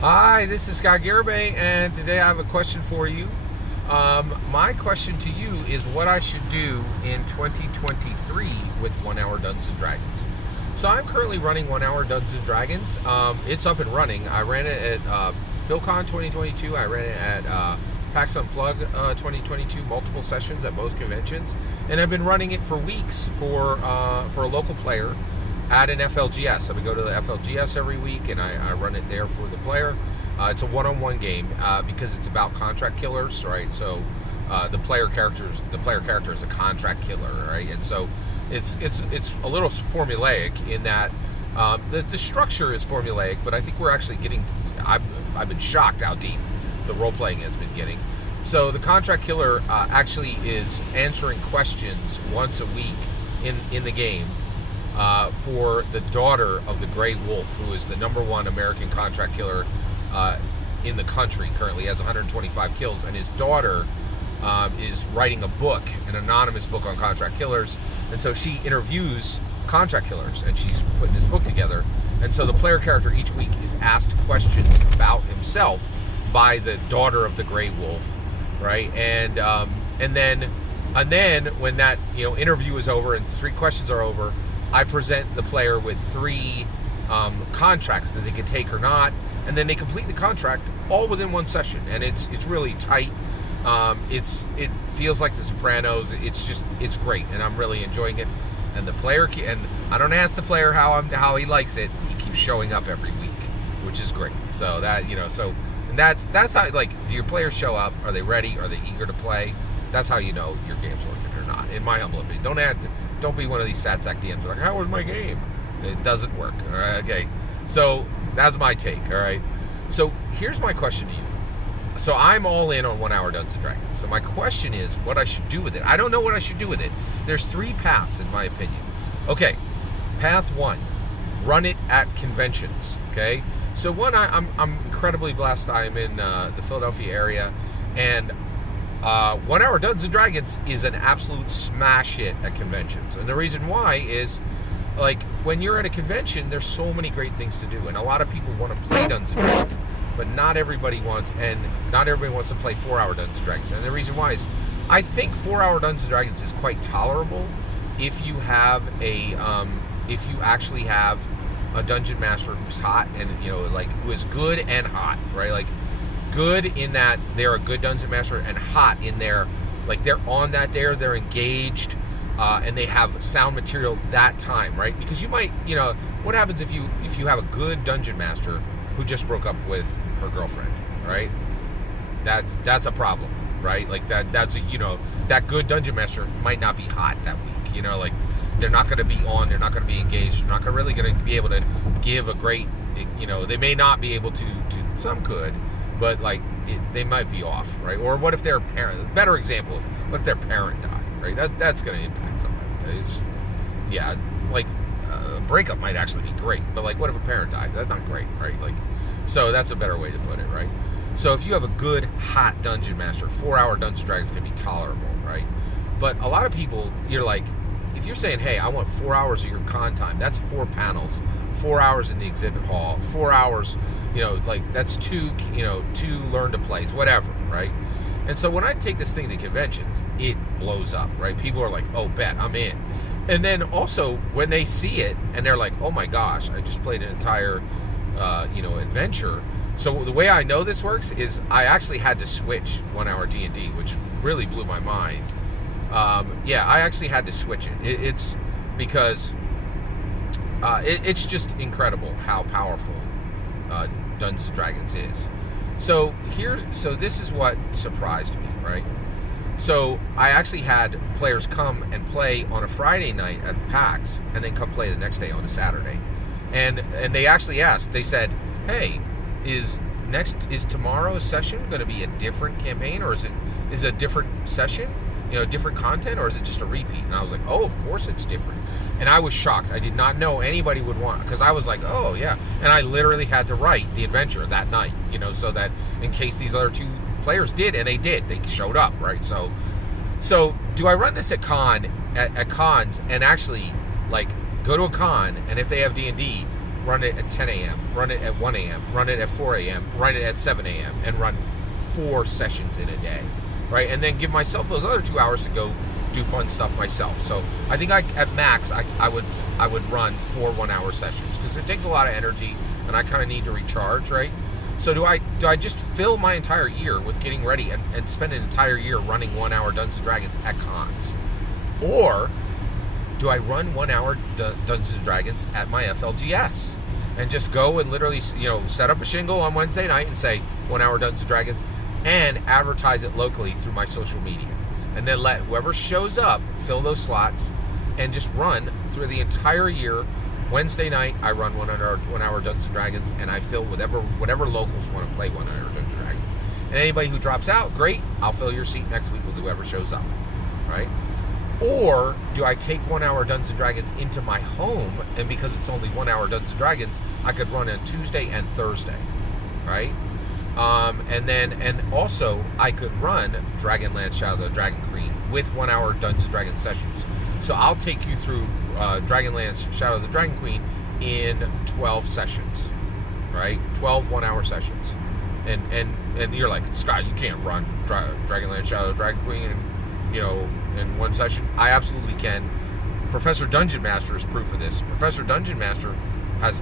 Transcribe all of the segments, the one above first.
Hi, this is Scott Garibay, and today I have a question for you. My question to you is what I should do in 2023 with 1 Hour Dungeons and Dragons. So I'm currently running 1 Hour Dungeons and Dragons. It's up and running. I ran it at PhilCon 2022. I ran it at PAX Unplugged 2022, multiple sessions at most conventions, and I've been running it for weeks for a local player at an FLGS. I would go to the FLGS every week, and I run it there for the player. It's a one-on-one game because it's about contract killers, right? So the player character is a contract killer, right? And so it's a little formulaic in that the structure is formulaic, but I think we're actually getting. I've been shocked how deep the role playing has been getting. So the contract killer actually is answering questions once a week in the game. For the daughter of the Gray Wolf, who is the #1 American contract killer in the country currently, has 125 kills, and his daughter is writing a book, an anonymous book on contract killers, and so she interviews contract killers, and she's putting this book together, and so the player character each week is asked questions about himself by the daughter of the Gray Wolf, right? And then when that interview is over and 3 questions are over, I present the player with 3 contracts that they can take or not, and then they complete the contract all within one session, and it's really tight. It feels like The Sopranos. It's great, and I'm really enjoying it. And the player and I don't ask the player how he likes it. He keeps showing up every week, which is great. So and that's how, like, do your players show up? Are they ready? Are they eager to play? That's how you know your game's working or not, in my humble opinion. Don't be one of these sad sack DMs like, how was my game? It doesn't work. All right, okay. So that's my take. All right. So here's my question to you. So I'm all in on 1 Hour Dungeons and Dragons. So my question is what I should do with it. I don't know what I should do with it. There's 3 paths in my opinion. Okay. Path 1, run it at conventions. Okay. So I'm incredibly blessed. I'm in the Philadelphia area, and 1 Hour Dungeons and Dragons is an absolute smash hit at conventions. And the reason why is, like, when you're at a convention, there's so many great things to do. And a lot of people want to play Dungeons and Dragons, but not everybody wants to play 4 Hour Dungeons and Dragons. And the reason why is, I think 4 Hour Dungeons and Dragons is quite tolerable if you actually have a dungeon master who's hot and, who is good and hot, right? Like, good in that they're a good dungeon master, and hot in their, like, they're on that day, they're engaged, and they have sound material that time, right? Because you might, what happens if you have a good dungeon master who just broke up with her girlfriend, right? That's a problem, right? Like that good dungeon master might not be hot that week, like they're not going to be on, they're not going to be engaged, they're not really going to be able to give a great, they may not be able to some could, but like they might be off, right? Or what if their parent? Better example: what if their parent died, right? That's going to impact somebody. It's just, yeah, like a breakup might actually be great, but like, what if a parent dies? That's not great, right? Like, so that's a better way to put it, right? So if you have a good hot dungeon master, 4 Hour Dungeons and Dragons can be tolerable, right? But a lot of people, you're like, if you're saying, hey, I want 4 hours of your con time, that's 4 panels, 4 hours in the exhibit hall, 4 hours. Like that's 2 learn to plays, whatever, right? And so when I take this thing to conventions, it blows up, right? People are like, oh, bet, I'm in. And then also when they see it and they're like, oh my gosh, I just played an entire, adventure. So the way I know this works is I actually had to switch 1 Hour D&D, which really blew my mind. I actually had to switch it. It's because it's just incredible how powerful Dungeons and Dragons is. So this is what surprised me, right? So I actually had players come and play on a Friday night at PAX, and then come play the next day on a Saturday, and they actually asked. They said, "Hey, is tomorrow's session going to be a different campaign, or is it a different session? Different content, or is it just a repeat?" And I was like, "Oh, of course it's different." And I was shocked. I did not know anybody would want, because I was like, "Oh yeah," and I literally had to write the adventure that night, so that in case these other 2 players did, and they showed up, right? So do I run this at cons and actually, like, go to a con, and if they have D&D, run it at 10 a.m., run it at 1 a.m., run it at 4 a.m., run it at 7 a.m., and run 4 sessions in a day, right? And then give myself those other 2 hours to go do fun stuff myself. So I think at max, I would run 4 1-hour sessions, because it takes a lot of energy, and I kind of need to recharge, right? So do I just fill my entire year with getting ready and spend an entire year running 1-hour Dungeons & Dragons at cons? Or do I run 1-hour Dungeons & Dragons at my FLGS and just go and literally, set up a shingle on Wednesday night and say 1-hour Dungeons & Dragons and advertise it locally through my social media, and then let whoever shows up fill those slots and just run through the entire year. Wednesday night, I run 1-hour Dungeons & Dragons, and I fill whatever locals want to play 1-hour Dungeons & Dragons. And anybody who drops out, great, I'll fill your seat next week with whoever shows up, right? Or do I take 1-hour Dungeons & Dragons into my home, and because it's only 1-hour Dungeons & Dragons, I could run on Tuesday and Thursday, right? And also I could run Dragonlance Shadow of the Dragon Queen with 1-hour Dungeons & Dragons sessions. So I'll take you through Dragonlance Shadow of the Dragon Queen in 12 sessions, right? 12 1-hour sessions. And you're like, Scott, you can't run Dragonlance Shadow of the Dragon Queen in one session. I absolutely can. Professor Dungeon Master is proof of this. Professor Dungeon Master has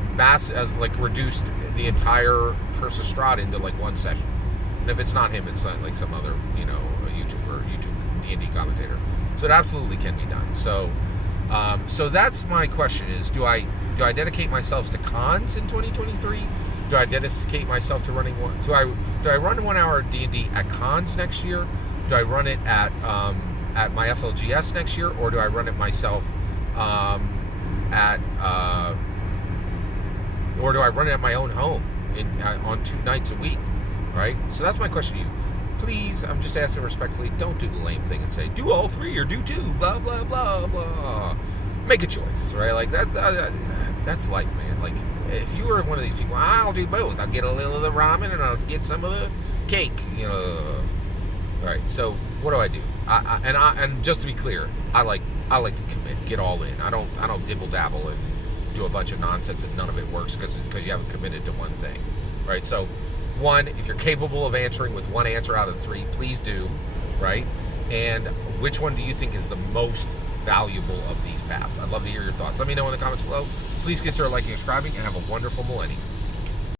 reduced the entire Curse of Strahd into like one session. And if it's not him, it's not like some other, a YouTube D&D commentator. So it absolutely can be done. So that's my question: is do I dedicate myself to cons in 2023? Do I dedicate myself to running one? Do I run 1-hour D&D at cons next year? Do I run it at my FLGS next year, or do I run it myself or do I run it at my own home on 2 nights a week, right? So that's my question to you. Please, I'm just asking respectfully, don't do the lame thing and say, do all 3 or do 2, blah, blah, blah, blah. Make a choice, right? Like, that's life, man. Like, if you were one of these people, I'll do both. I'll get a little of the ramen and I'll get some of the cake, Right, so what do I do? And just to be clear, I like to commit, get all in. I don't dibble dabble and do a bunch of nonsense and none of it works because you haven't committed to one thing, right? So, one, if you're capable of answering with one answer out of 3, please do, right? And which one do you think is the most valuable of these paths? I'd love to hear your thoughts. Let me know in the comments below. Please consider liking and subscribing, and have a wonderful millennium.